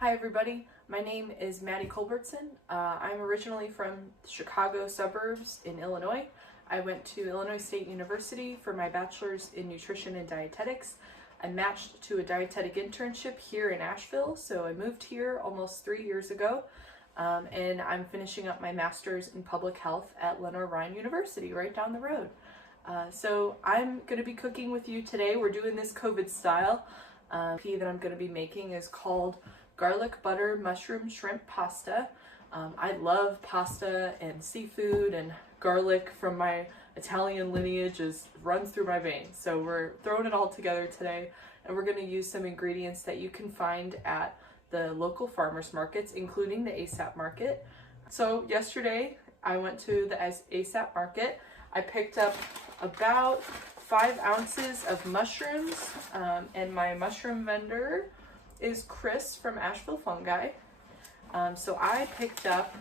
Hi everybody, my name is Maddie Culbertson. I'm originally from the Chicago suburbs in Illinois. I went to Illinois State University for my bachelor's in nutrition and dietetics. I matched to a dietetic internship here in Asheville, so I moved here almost 3 years ago, and I'm finishing up my master's in public health at Lenoir-Rhyne University right down the road. So I'm going to be cooking with you today. We're doing this COVID style. The recipe that I'm going to be making is called garlic butter mushroom shrimp pasta. I love pasta and seafood, and garlic from my Italian lineage runs through my veins. So we're throwing it all together today, and we're going to use some ingredients that you can find at the local farmers markets, including the ASAP market. So yesterday I went to the ASAP market. I picked up about 5 ounces of mushrooms, and my mushroom vendor is Chris from Asheville Fungi. So I picked up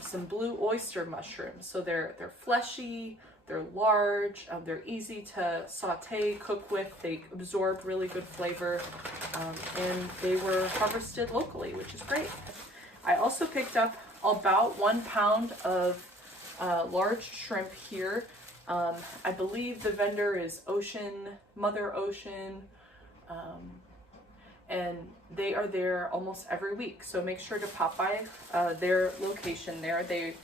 some blue oyster mushrooms. So they're fleshy, they're large, they're easy to saute, cook with, they absorb really good flavor, and they were harvested locally, which is great. I also picked up about 1 pound of large shrimp here. I believe the vendor is Mother Ocean, and they are there almost every week. So make sure to pop by their location there. They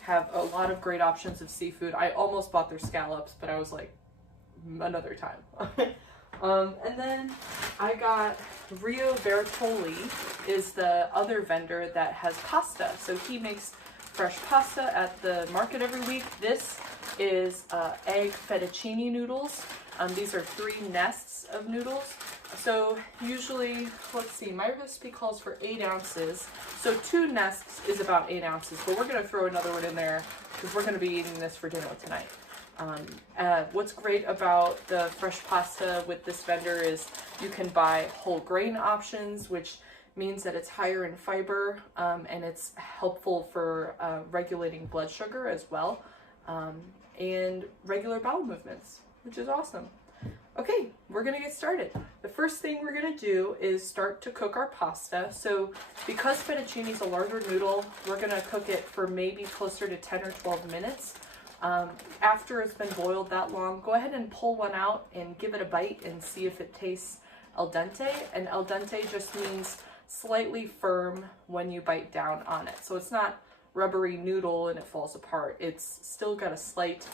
have a lot of great options of seafood. I almost bought their scallops, but I was like, another time. And then I got Rio Bertoli is the other vendor that has pasta. So he makes fresh pasta at the market every week. This is egg fettuccine noodles. These are 3 nests of noodles. So usually, let's see, my recipe calls for 8 ounces. So 2 nests is about 8 ounces, but we're going to throw another one in there because we're going to be eating this for dinner tonight. What's great about the fresh pasta with this vendor is you can buy whole grain options, which means that it's higher in fiber, and it's helpful for regulating blood sugar as well, and regular bowel movements, which is awesome. Okay, we're gonna get started. The first thing we're gonna do is start to cook our pasta. So because fettuccine is a larger noodle, we're gonna cook it for maybe closer to 10 or 12 minutes. After it's been boiled that long, go ahead and pull one out and give it a bite and see if it tastes al dente. And al dente just means slightly firm when you bite down on it. So it's not rubbery noodle and it falls apart. It's still got a slight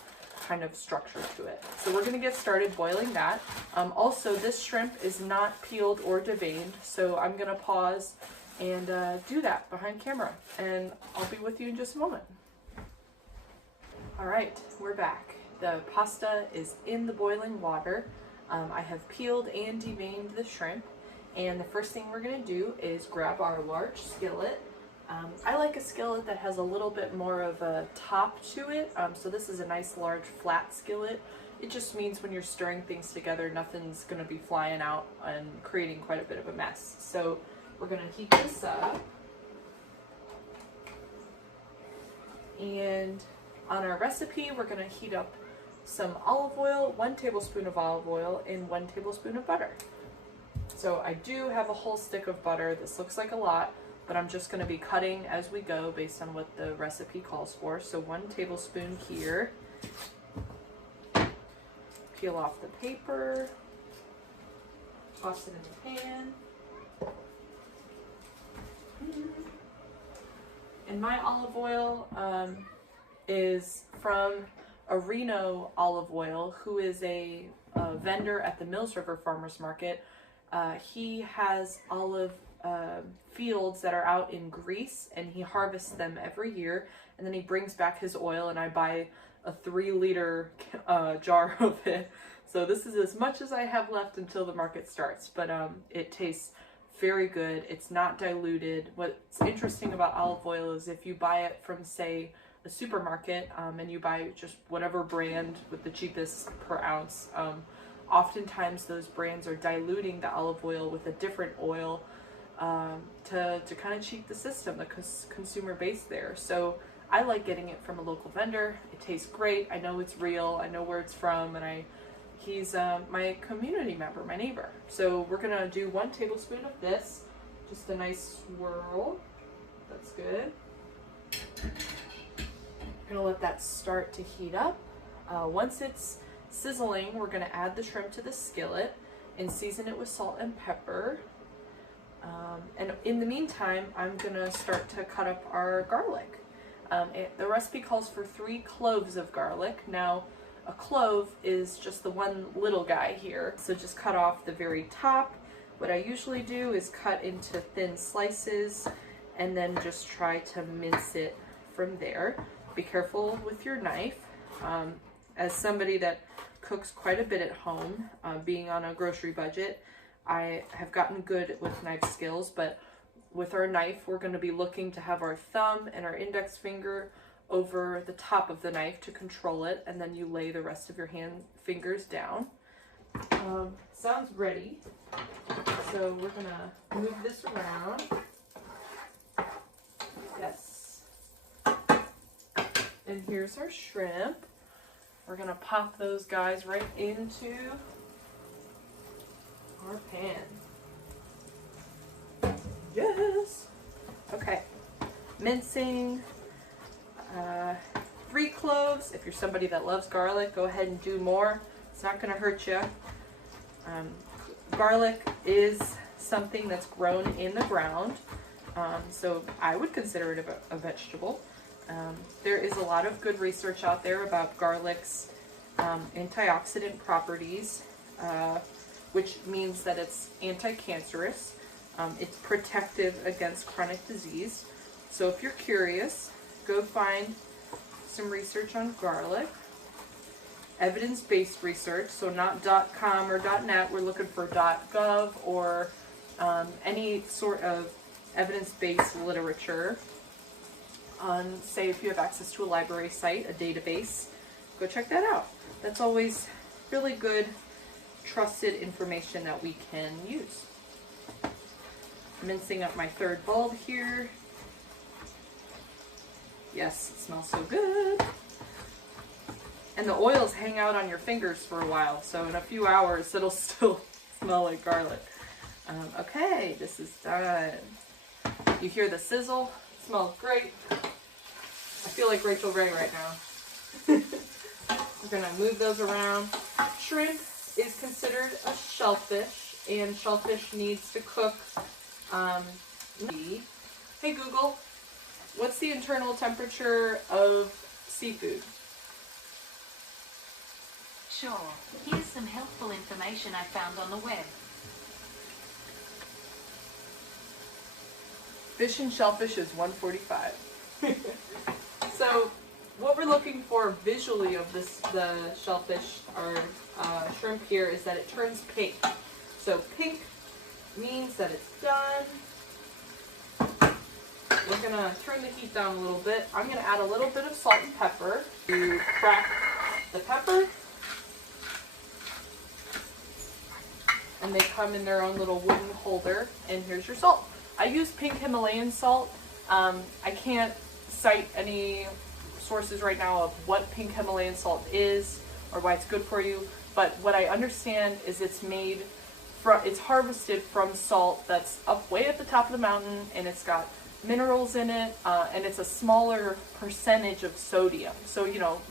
kind of structure to it. So we're going to get started boiling that. Also, this shrimp is not peeled or deveined, so I'm going to pause and do that behind camera, and I'll be with you in just a moment. All right, we're back. The pasta is in the boiling water. I have peeled and deveined the shrimp, and the first thing we're going to do is grab our large skillet. I like a skillet that has a little bit more of a top to it, so this is a nice large flat skillet. It just means when you're stirring things together, nothing's going to be flying out and creating quite a bit of a mess. So we're going to heat this up, and on our recipe we're going to heat up some olive oil, 1 tablespoon of olive oil, and 1 tablespoon of butter. So I do have a whole stick of butter. This looks like a lot, but I'm just going to be cutting as we go based on what the recipe calls for. So 1 tablespoon here. Peel off the paper. Toss it in the pan. And my olive oil is from Reno Olive Oil, who is a vendor at the Mills River Farmers Market. He has olive fields that are out in Greece, and he harvests them every year, and then he brings back his oil, and I buy a 3-liter jar of it. So this is as much as I have left until the market starts, but it tastes very good. It's not diluted. What's interesting about olive oil is if you buy it from, say, a supermarket, and you buy just whatever brand with the cheapest per ounce, oftentimes those brands are diluting the olive oil with a different oil to kind of cheat the system, the consumer base there. So I like getting it from a local vendor. It tastes great. I know it's real. I know where it's from, and he's my community member, my neighbor. So we're gonna do 1 tablespoon of this, Just a nice swirl. That's good. I'm gonna let that start to heat up. Once it's sizzling, we're gonna add the shrimp to the skillet and season it with salt and pepper. And in the meantime, I'm gonna start to cut up our garlic. The recipe calls for 3 cloves of garlic. Now, a clove is just the one little guy here. So just cut off the very top. What I usually do is cut into thin slices and then just try to mince it from there. Be careful with your knife. As somebody that cooks quite a bit at home, being on a grocery budget, I have gotten good with knife skills, but with our knife, we're going to be looking to have our thumb and our index finger over the top of the knife to control it, and then you lay the rest of your fingers down. Sounds ready. So we're going to move this around. Yes. And here's our shrimp. We're going to pop those guys right into our pan. Yes. Okay. Mincing. 3 cloves. If you're somebody that loves garlic, go ahead and do more. It's not going to hurt you. Garlic is something that's grown in the ground, so I would consider it a vegetable. There is a lot of good research out there about garlic's antioxidant properties, which means that it's anti-cancerous. It's protective against chronic disease. So if you're curious, go find some research on garlic. Evidence-based research, so not .com or .net. We're looking for .gov or any sort of evidence-based literature on, say, if you have access to a library site, a database, go check that out. That's always really good, trusted information that we can use. Mincing up my 3rd bulb here. Yes, it smells so good. And the oils hang out on your fingers for a while, so in a few hours it'll still smell like garlic. Okay, this is done. You hear the sizzle? It smells great. I feel like Rachel Ray right now. We're gonna move those around. Shrimp is considered a shellfish, and shellfish needs to cook. Hey Google, what's the internal temperature of seafood? Sure. Here's some helpful information I found on the web. Fish and shellfish is 145. So what we're looking for visually of the shellfish or shrimp here is that it turns pink. So pink means that it's done. We're going to turn the heat down a little bit. I'm going to add a little bit of salt and pepper to crack the pepper. And they come in their own little wooden holder. And here's your salt. I use pink Himalayan salt. I can't cite any sources right now of what pink Himalayan salt is or why it's good for you. But what I understand is it's harvested from salt that's up way at the top of the mountain, and it's got minerals in it, and it's a smaller percentage of sodium. So,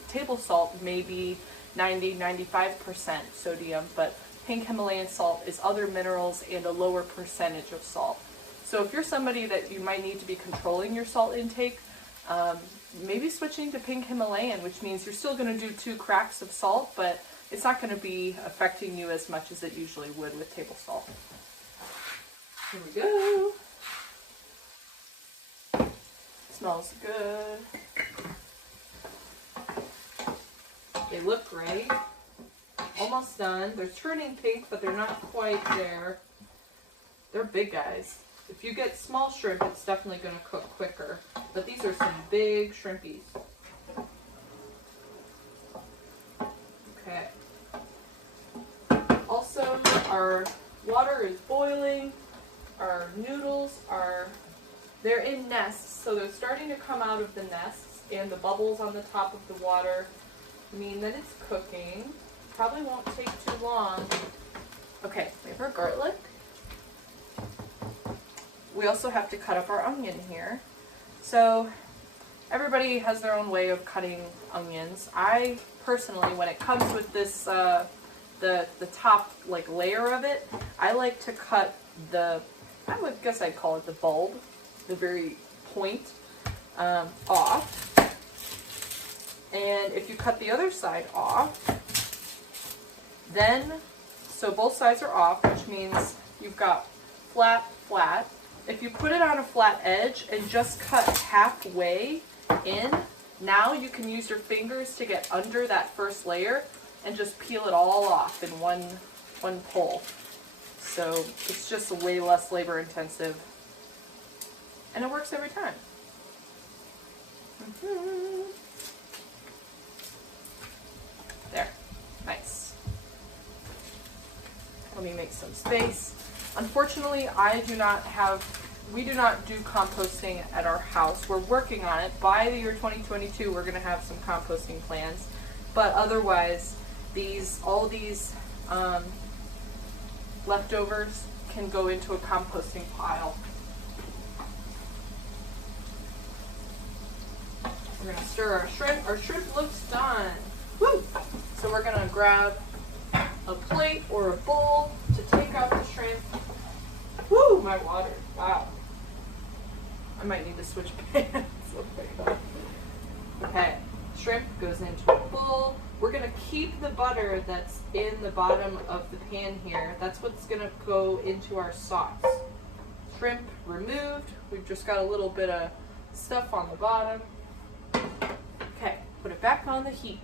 table salt may be 90-95% sodium, but pink Himalayan salt is other minerals and a lower percentage of salt. So if you're somebody that you might need to be controlling your salt intake, maybe switching to pink Himalayan, which means you're still going to do 2 cracks of salt, but it's not going to be affecting you as much as it usually would with table salt. Here we go. Smells good. They look great. Almost done. They're turning pink, but they're not quite there. They're big guys. If you get small shrimp, it's definitely going to cook quicker. But these are some big shrimpies. Okay. Also, our water is boiling. Our noodles they're in nests, so they're starting to come out of the nests, and the bubbles on the top of the water mean that it's cooking. Probably won't take too long. Okay, we have our garlic. we also have to cut up our onion here. So everybody has their own way of cutting onions. I personally, when it comes with this, the top like layer of it, I like to cut I would guess I'd call it the bulb, the very point, off. And if you cut the other side off, then, so both sides are off, which means you've got flat, flat. If you put it on a flat edge and just cut halfway in, now you can use your fingers to get under that first layer and just peel it all off in one pull. So it's just way less labor intensive. And it works every time. There. Nice. Let me make some space. Unfortunately, we do not do composting at our house. We're working on it. By the year 2022, we're going to have some composting plans. But otherwise, all these leftovers can go into a composting pile. We're going to stir our shrimp. Our shrimp looks done. Woo! So we're going to grab a plate or a bowl to take out the shrimp. Woo! My water. Wow. I might need to switch pans. Okay. Shrimp goes into a bowl. We're going to keep the butter that's in the bottom of the pan here. That's what's going to go into our sauce. Shrimp removed. We've just got a little bit of stuff on the bottom. Okay, put it back on the heat.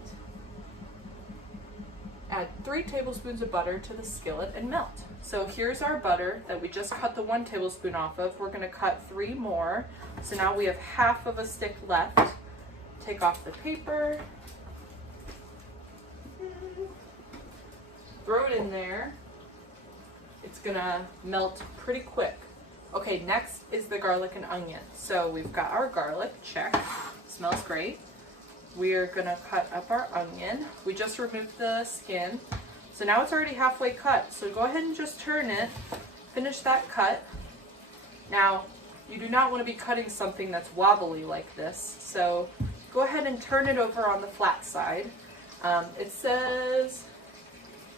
Add 3 tablespoons of butter to the skillet and melt. So here's our butter that we just cut the 1 tablespoon off of. We're going to cut 3 more. So now we have half of a stick left. Take off the paper. Throw it in there. It's going to melt pretty quick. Okay, next is the garlic and onion. So we've got our garlic, check. Smells great. We're gonna cut up our onion. We just removed the skin. So now it's already halfway cut. So go ahead and just turn it. Finish that cut. Now, you do not want to be cutting something that's wobbly like this. So go ahead and turn it over on the flat side. It says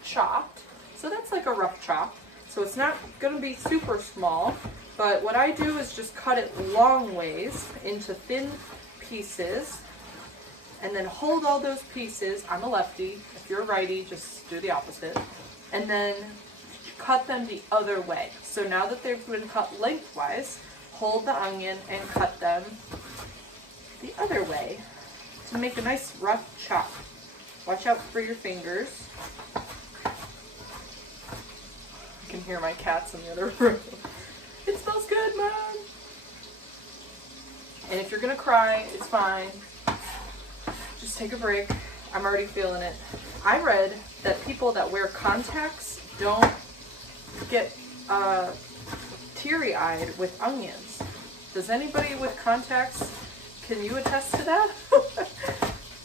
chopped. So that's like a rough chop. So it's not gonna be super small. But what I do is just cut it long ways into thin pieces. And then hold all those pieces. I'm a lefty. If you're a righty, just do the opposite. And then cut them the other way. So now that they've been cut lengthwise, hold the onion and cut them the other way to make a nice rough chop. Watch out for your fingers. I can hear my cats in the other room. It smells good, Mom. And if you're gonna cry, it's fine. Just take a break. I'm already feeling it. I read that people that wear contacts don't get teary-eyed with onions. Does anybody with contacts, can you attest to that?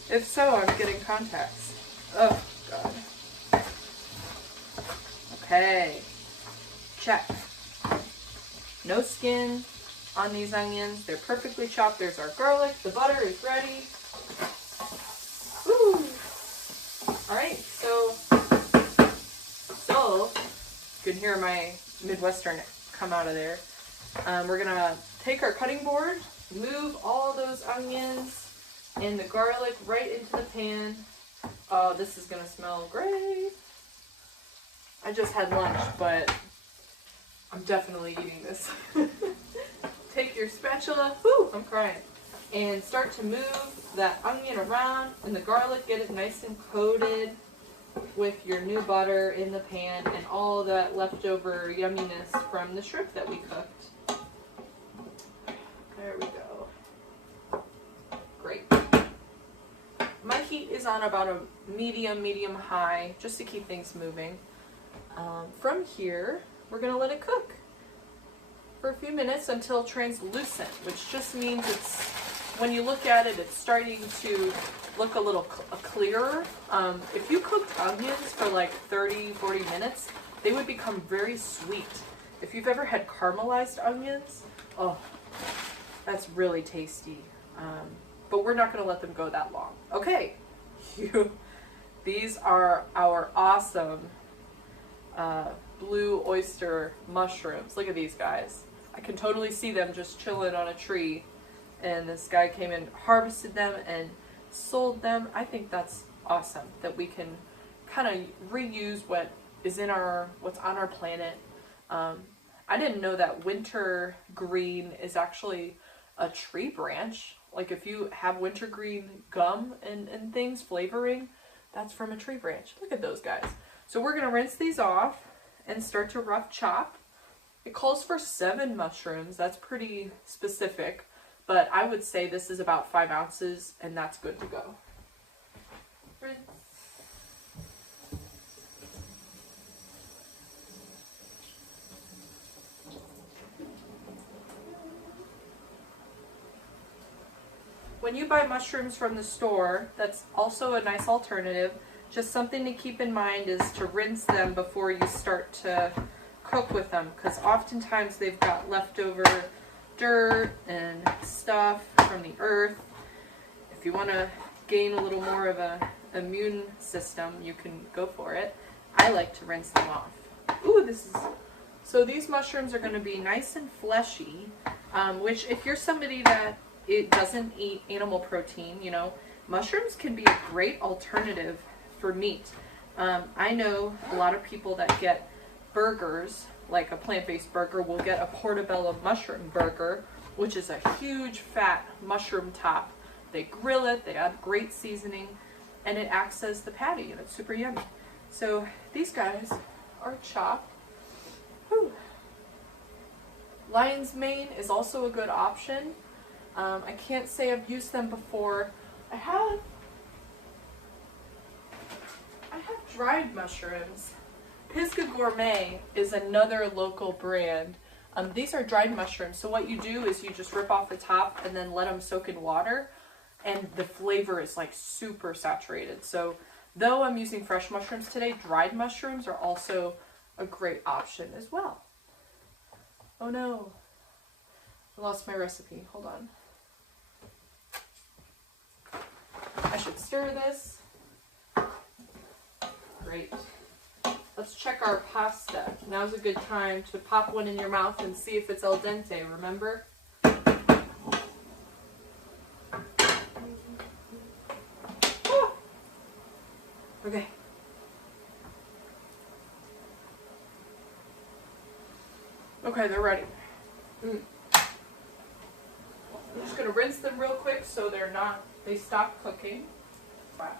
If so, I'm getting contacts. Oh, God. Okay. Check. No skin on these onions. They're perfectly chopped. There's our garlic. The butter is ready. Woo! Alright, so you can hear my Midwestern come out of there. We're gonna take our cutting board, move all those onions and the garlic right into the pan. Oh, this is gonna smell great. I just had lunch, but I'm definitely eating this. Take your spatula, whoo, I'm crying, and start to move that onion around and the garlic, get it nice and coated with your new butter in the pan and all that leftover yumminess from the shrimp that we cooked. There we go. Great. My heat is on about a medium high, just to keep things moving. From here, we're gonna let it cook for a few minutes until translucent, which just means it's, when you look at it, it's starting to look a little clearer. If you cooked onions for like 30-40 minutes, they would become very sweet. If you've ever had caramelized onions, oh, that's really tasty. But we're not going to let them go that long. Okay, these are our awesome blue oyster mushrooms. Look at these guys. I can totally see them just chilling on a tree. And this guy came and harvested them and sold them. I think that's awesome that we can kind of reuse what is in what's on our planet. I didn't know that winter green is actually a tree branch. Like if you have wintergreen gum and things, flavoring, that's from a tree branch. Look at those guys. So we're going to rinse these off and start to rough chop. It calls for 7 mushrooms. That's pretty specific, but I would say this is about 5 ounces and that's good to go. Rinse. When you buy mushrooms from the store, that's also a nice alternative. Just something to keep in mind is to rinse them before you start to cook with them, because oftentimes they've got leftover dirt and stuff from the earth. If you want to gain a little more of an immune system, you can go for it. I like to rinse them off. Ooh, so these mushrooms are going to be nice and fleshy, which if you're somebody that it doesn't eat animal protein, you know, mushrooms can be a great alternative for meat. I know a lot of people that get burgers, like a plant-based burger, will get a portobello mushroom burger, which is a huge fat mushroom top. They grill it, they add great seasoning, and it acts as the patty, and it's super yummy. So these guys are chopped. Whew. Lion's mane is also a good option. I can't say I've used them before. I have dried mushrooms. Pisgah Gourmet is another local brand. These are dried mushrooms. So what you do is you just rip off the top and then let them soak in water, and the flavor is like super saturated. So though I'm using fresh mushrooms today, dried mushrooms are also a great option as well. Oh no, I lost my recipe. Hold on. I should stir this. Great. Let's check our pasta. Now's a good time to pop one in your mouth and see if it's al dente, remember? Ah! Okay. Okay, they're ready. I'm just going to rinse them real quick so they stop cooking. Wow.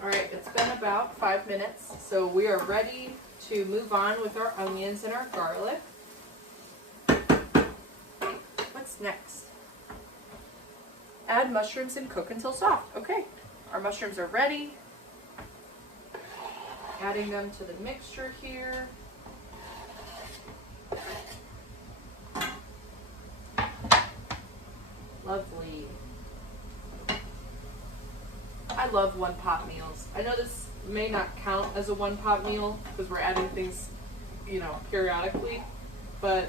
Alright, it's been about 5 minutes, so we are ready to move on with our onions and our garlic. What's next? Add mushrooms and cook until soft. Okay, our mushrooms are ready. Adding them to the mixture here. Lovely. I love one-pot meals. I know this may not count as a one-pot meal because we're adding things, you know, periodically, but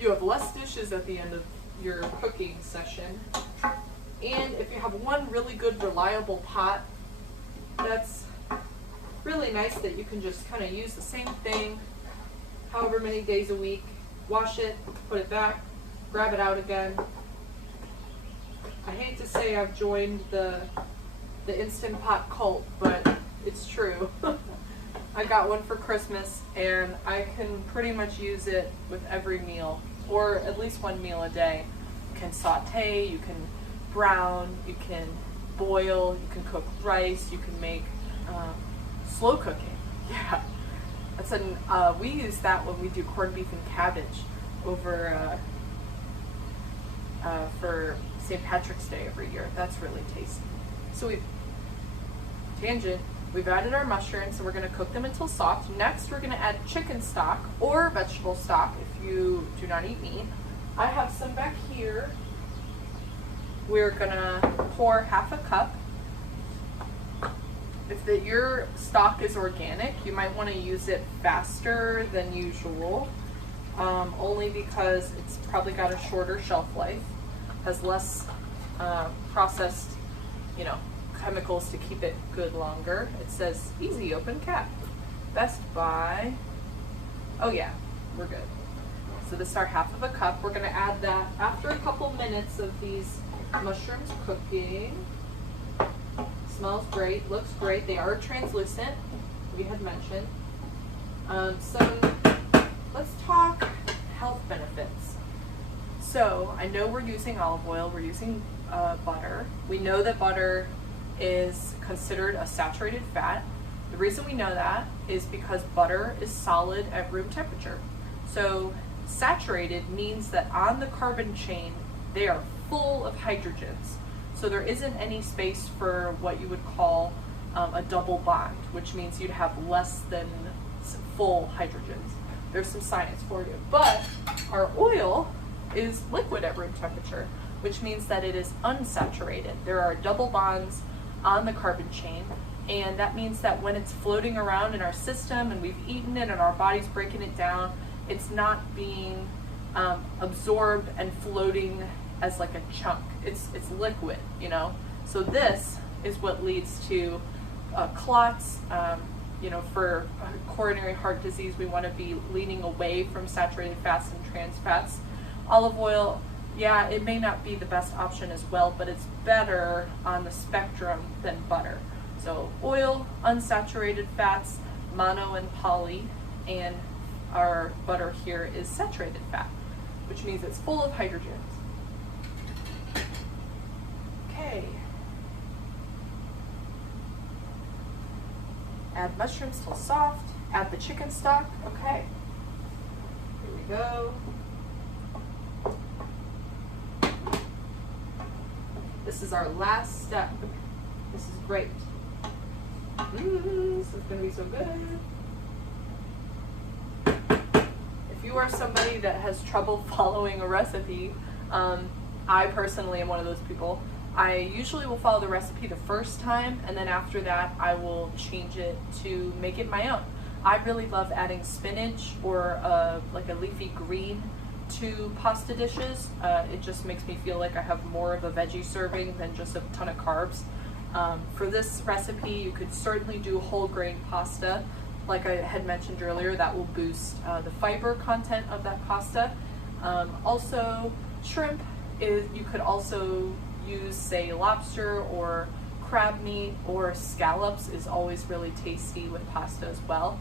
you have less dishes at the end of your cooking session. And if you have one really good, reliable pot, that's really nice that you can just kind of use the same thing however many days a week, wash it, put it back, grab it out again. I hate to say I've joined the Instant Pot cult, but it's true. I got one for Christmas and I can pretty much use it with every meal, or at least one meal a day. You can saute, you can brown, you can boil, you can cook rice, you can make slow cooking. Yeah, that's we use that when we do corned beef and cabbage over for St. Patrick's Day every year. That's really tasty. So we've added our mushrooms, so we're going to cook them until soft. Next, we're going to add chicken stock or vegetable stock if you do not eat meat. I have some back here. We're going to pour half a cup. If your stock is organic, you might want to use it faster than usual, only because it's probably got a shorter shelf life, has less processed, chemicals to keep it good longer. It says easy open cap, Best Buy. Oh yeah, we're good. So this is our half of a cup. We're gonna add that after a couple minutes of these mushrooms cooking. Smells great, looks great. They are translucent, we had mentioned. Let's talk health benefits. So I know we're using olive oil, we're using butter. We know that butter is considered a saturated fat. The reason we know that is because butter is solid at room temperature. So saturated means that on the carbon chain, they are full of hydrogens. So there isn't any space for what you would call a double bond, which means you'd have less than full hydrogens. There's some science for you. But our oil is liquid at room temperature, which means that it is unsaturated. There are double bonds on the carbon chain, and that means that when it's floating around in our system and we've eaten it and our body's breaking it down, it's not being absorbed and floating as like a chunk. It's liquid, So this is what leads to clots. For coronary heart disease, we want to be leaning away from saturated fats and trans fats. Olive oil, yeah, it may not be the best option as well, but it's better on the spectrum than butter. So oil, unsaturated fats, mono and poly, and our butter here is saturated fat, which means it's full of hydrogens. Okay. Add mushrooms till soft. Add the chicken stock. Okay. Here we go. This is our last step. This is great. This is going to be so good. If you are somebody that has trouble following a recipe, I personally am one of those people. I usually will follow the recipe the first time, and then after that I will change it to make it my own. I really love adding spinach or like a leafy green to pasta dishes. It just makes me feel like I have more of a veggie serving than just a ton of carbs. For this recipe, you could certainly do whole grain pasta. Like I had mentioned earlier, that will boost the fiber content of that pasta. Also, shrimp you could also use, say, lobster or crab meat, or scallops is always really tasty with pasta as well.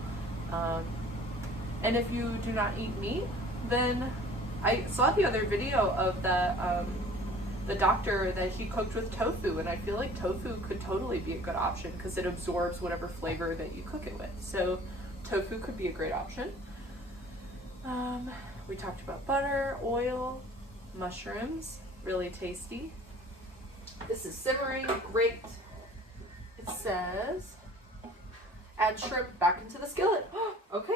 And if you do not eat meat, then I saw the other video of the doctor that he cooked with tofu, and I feel like tofu could totally be a good option because it absorbs whatever flavor that you cook it with. So tofu could be a great option. We talked about butter, oil, mushrooms, really tasty. This is simmering great. It says add shrimp back into the skillet. Okay.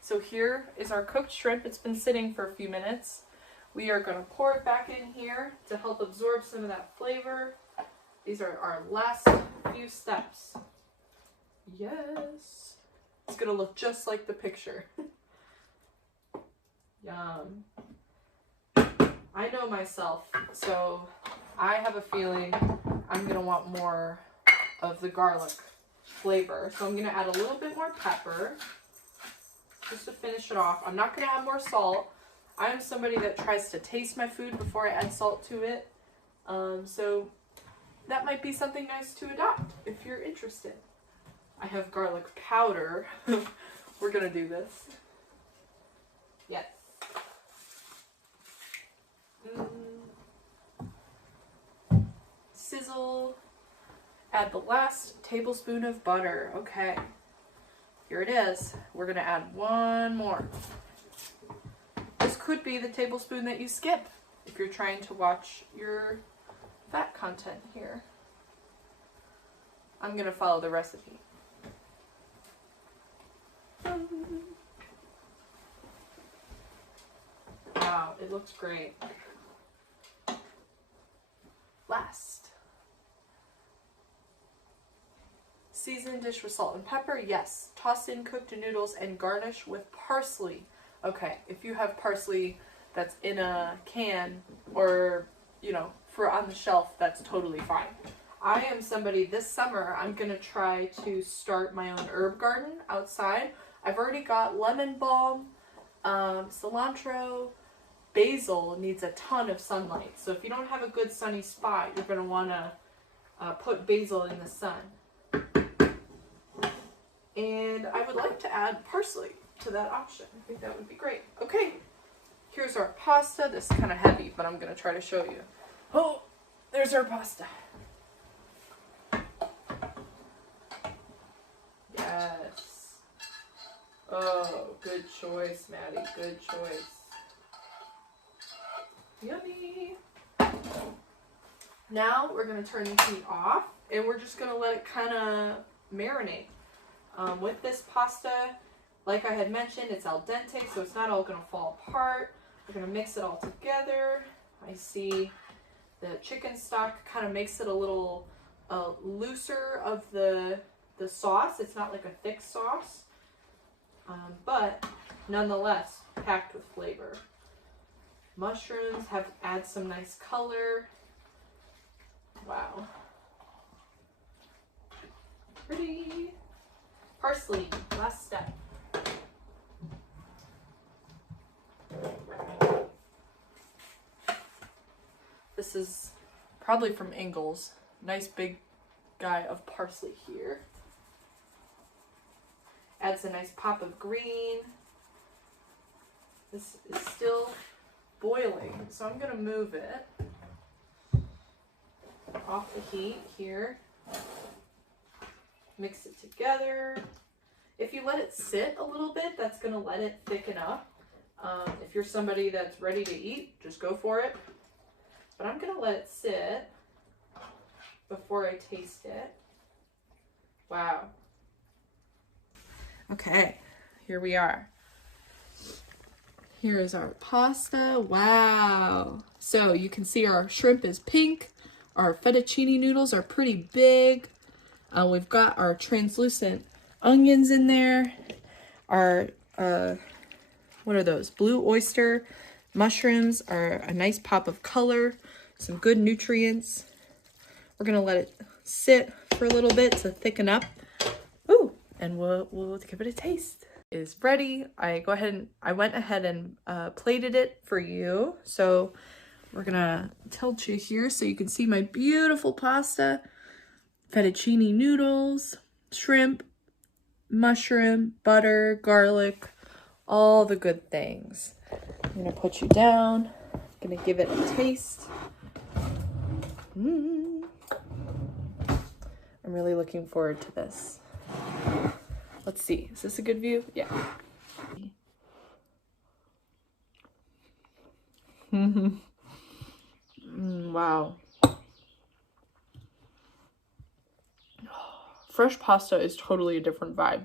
So here is our cooked shrimp. It's been sitting for a few minutes. We are going to pour it back in here to help absorb some of that flavor. These are our last few steps. Yes. It's going to look just like the picture. Yum. I know myself, so I have a feeling I'm going to want more of the garlic flavor. So I'm going to add a little bit more pepper just to finish it off. I'm not going to add more salt. I'm somebody that tries to taste my food before I add salt to it. So that might be something nice to adopt if you're interested. I have garlic powder. We're going to do this. Yes. Sizzle. Add the last tablespoon of butter. Okay. Here it is. We're going to add one more. This could be the tablespoon that you skip if you're trying to watch your fat content here. I'm going to follow the recipe. Wow, it looks great. Last. Season dish with salt and pepper, yes. Toss in cooked noodles and garnish with parsley. Okay, if you have parsley that's in a can or, you know, for on the shelf, that's totally fine. I am somebody, this summer, I'm going to try to start my own herb garden outside. I've already got lemon balm, cilantro, basil needs a ton of sunlight. So if you don't have a good sunny spot, you're going to want to put basil in the sun. And I would like to add parsley to that option. I think that would be great. Okay, here's our pasta. This is kind of heavy, but I'm going to try to show you. Oh, there's our pasta. Yes. Oh, good choice, Maddie. Good choice. Yummy. Now we're going to turn the heat off, and we're just going to let it kind of marinate. With this pasta, like I had mentioned, it's al dente, so it's not all going to fall apart. We're going to mix it all together. I see the chicken stock kind of makes it a little looser of the sauce. It's not like a thick sauce, but nonetheless packed with flavor. Mushrooms add some nice color. Wow. Pretty. Parsley, last step. This is probably from Ingles. Nice big guy of parsley here. Adds a nice pop of green. This is still boiling, so I'm going to move it off the heat here. Mix it together. If you let it sit a little bit, that's going to let it thicken up. If you're somebody that's ready to eat, just go for it. But I'm going to let it sit before I taste it. Wow. Okay, here we are. Here is our pasta. Wow. So you can see our shrimp is pink. Our fettuccine noodles are pretty big. We've got our translucent onions in there. Our, what are those? Blue oyster mushrooms are a nice pop of color. Some good nutrients. We're going to let it sit for a little bit to thicken up. Ooh, and we'll give it a taste. It is ready. I went ahead and plated it for you. So we're going to tilt you here so you can see my beautiful pasta. Fettuccine noodles, shrimp, mushroom, butter, garlic, all the good things. I'm gonna put you down. I'm gonna give it a taste. I'm really looking forward to this. Let's see, is this a good view? Yeah. Wow. Fresh pasta is totally a different vibe.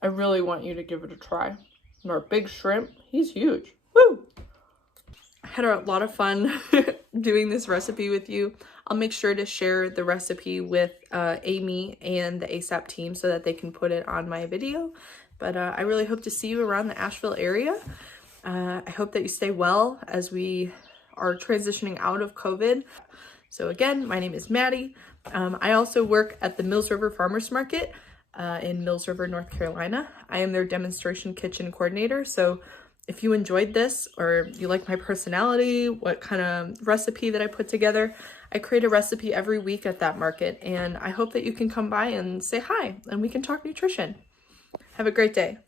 I really want you to give it a try. And our big shrimp, he's huge. Woo! I had a lot of fun doing this recipe with you. I'll make sure to share the recipe with Amy and the ASAP team so that they can put it on my video. But I really hope to see you around the Asheville area. I hope that you stay well as we are transitioning out of COVID. So again, my name is Maddie. I also work at the Mills River Farmers Market in Mills River, North Carolina. I am their demonstration kitchen coordinator. So if you enjoyed this or you like my personality, what kind of recipe that I put together, I create a recipe every week at that market. And I hope that you can come by and say hi and we can talk nutrition. Have a great day.